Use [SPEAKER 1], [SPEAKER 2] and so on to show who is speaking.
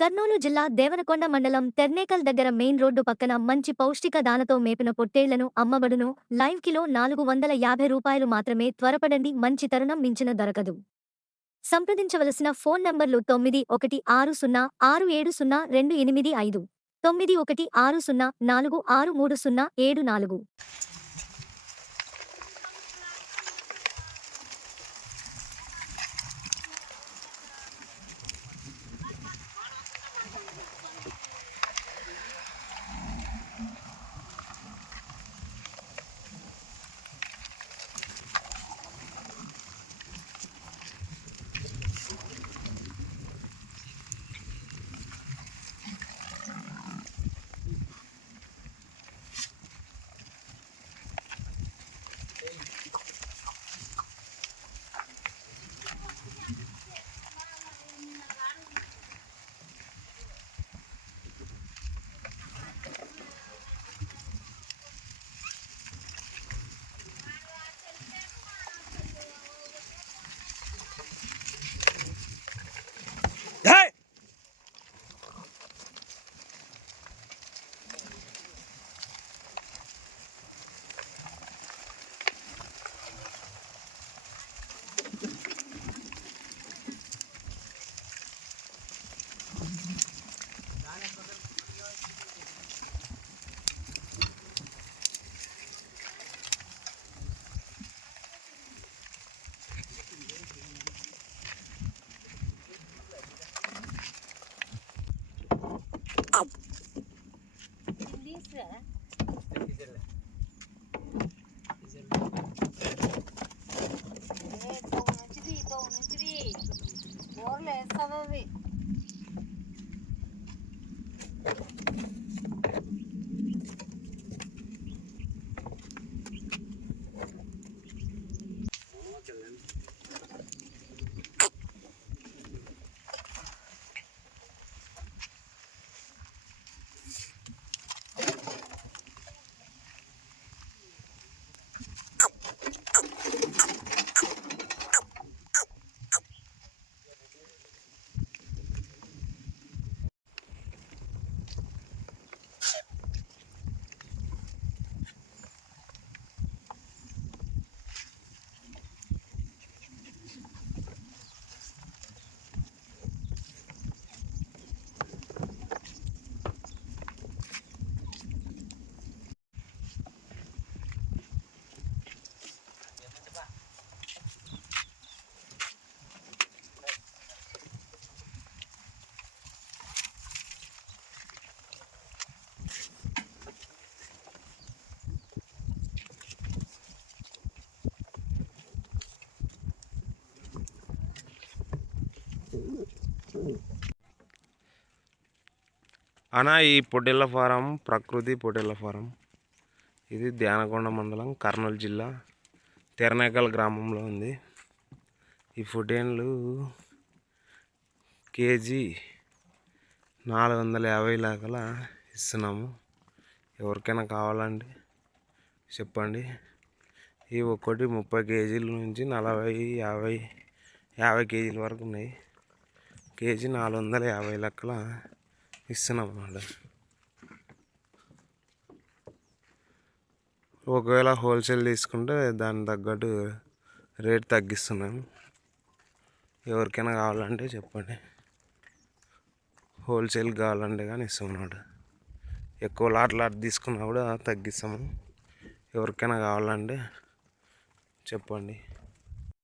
[SPEAKER 1] కర్నూలు జిల్లా దేవనకొండ మండలం తెర్నేకల్ దగ్గర మెయిన్ రోడ్డు పక్కన మంచి పౌష్టిక దానతో మేపిన పొట్టేళ్ళను అమ్మబడును లైవ్ కిలో నాలుగు వందల యాభై రూపాయలు మాత్రమే త్వరపడండి మంచి తరుణం మించిన దొరకదు. సంప్రదించవలసిన ఫోన్ నంబర్లు తొమ్మిది ఒకటి ఆరు సున్నా ఆరు ఏడు సున్నా రెండు ఎనిమిది ఐదు తొమ్మిది ఒకటి ఆరు సున్నా నాలుగు ఆరు మూడు సున్నా ఏడు నాలుగు.
[SPEAKER 2] వేస్తావి
[SPEAKER 3] అనా ఈ పొట్టెళ్ళ ఫారం ప్రకృతి పొట్టెళ్ళ ఫారం. ఇది ధ్యానకొండ మండలం కర్నూలు జిల్లా తెరనేకల్ గ్రామంలో ఉంది. ఈ పొట్టేళ్ళు కేజీ నాలుగు వందల యాభై లాగల ఇస్తున్నాము. ఎవరికైనా కావాలండి చెప్పండి. ఈ ఒక్కటి ముప్పై కేజీల నుంచి నలభై యాభై యాభై కేజీల వరకు ఉన్నాయి. కేజీ నాలుగు వందల యాభై లెక్కల ఇస్తున్నాం అన్నమాట ఒకవేళ హోల్సేల్ తీసుకుంటే దాని తగ్గట్టు రేట్ తగ్గిస్తున్నాం. ఎవరికైనా కావాలంటే చెప్పండి. హోల్సేల్ కావాలంటే కానీ ఇస్తున్నాడు ఎక్కువ లాట్ లాట్ తీసుకున్నా కూడా తగ్గిస్తాము. ఎవరికైనా కావాలంటే చెప్పండి.